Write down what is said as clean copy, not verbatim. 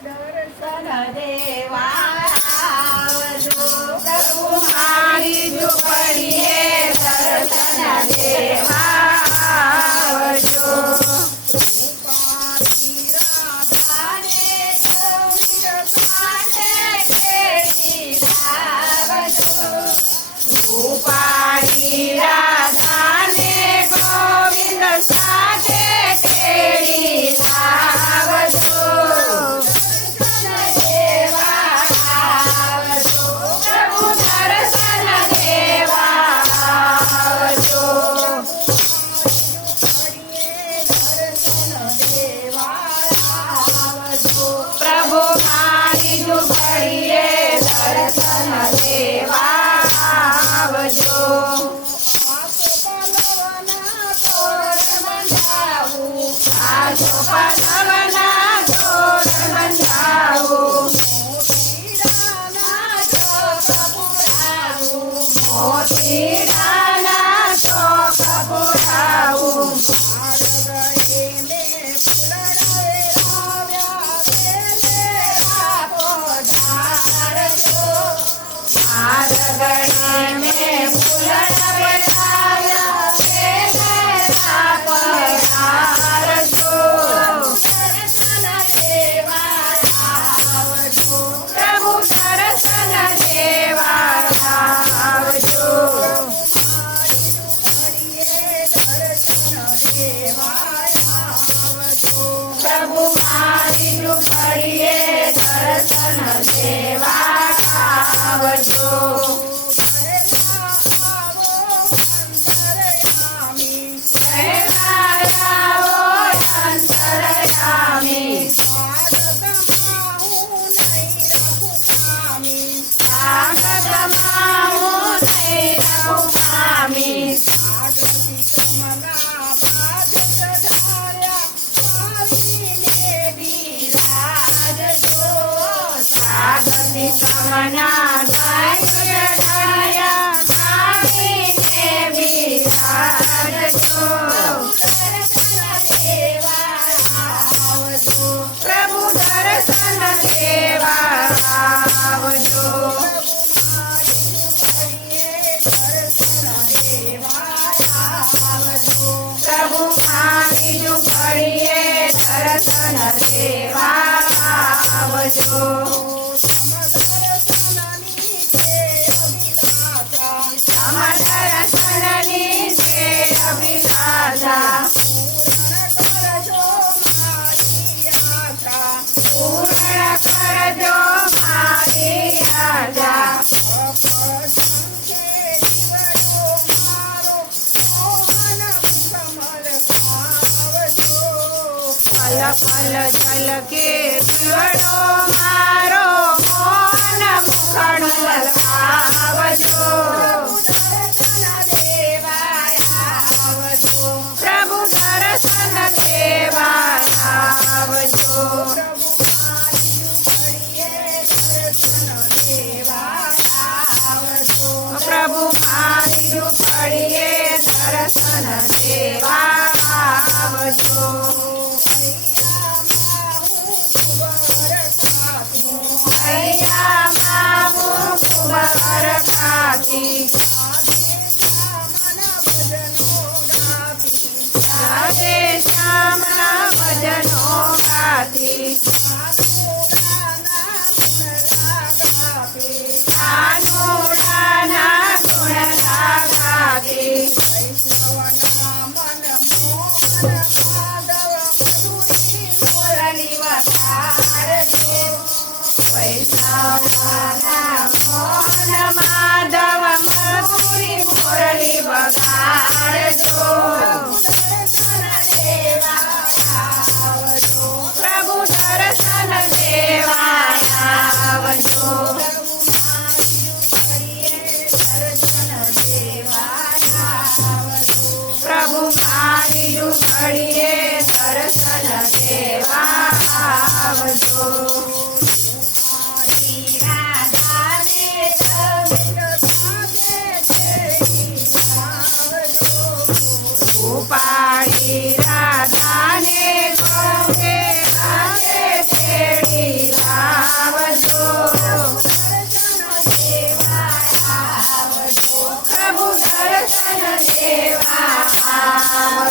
દર્શન દેવા આવજો પ્રભુ મારી ઝૂંપડીએ દર્શન દેવા આવજો ઉપાડી રાધાને ગોવિંદ સાથે તેડી લાવજો દર્શન દેવા આવજો પ્રભુ દર્શન દેવા આવજો પ્રભુ મારી ઝૂંપડીએ દર્શન દેવા આવજો આસો પલવના તોરણ બંધાવું મોતીડાના ચોક પુરાવું પ્રભુ મારી ઝૂંપડીએ દર્શન દેવા આવજો સમના દયા સ્વામીને બિરાજજો પ્રભુ દર્શન દેવા આવજો પ્રભુ મારી ઝૂંપડીએ દર્શન દેવા આવજો દર્શનની છે અભિલાષા પૂર્ણ કરજો મારી આશા પલ પલ ઝલકે દીવડો મારો મોન મુખડું લખાવજો પ્રભુ દર્શન દેવા આવજો પ્રભુ મારી ઝૂંપડીએ દર્શન દેવા આવજો હૈયામાં હું ખૂબ ખાતી રાધે શ્યામના ભજનો ગાતી કાનુડાના ગુણ ગાતી વૈષ્ણવના મોહન માધવ મધુરી મુરલી વગાડજો પ્રભુ દર્શન દેવા આવજો પ્રભુ મારી ઝૂંપડીએ દર્શન દેવા આવજો ઉપાડી રાધાને ગોગે રાધે તેડી દેવા આવજો.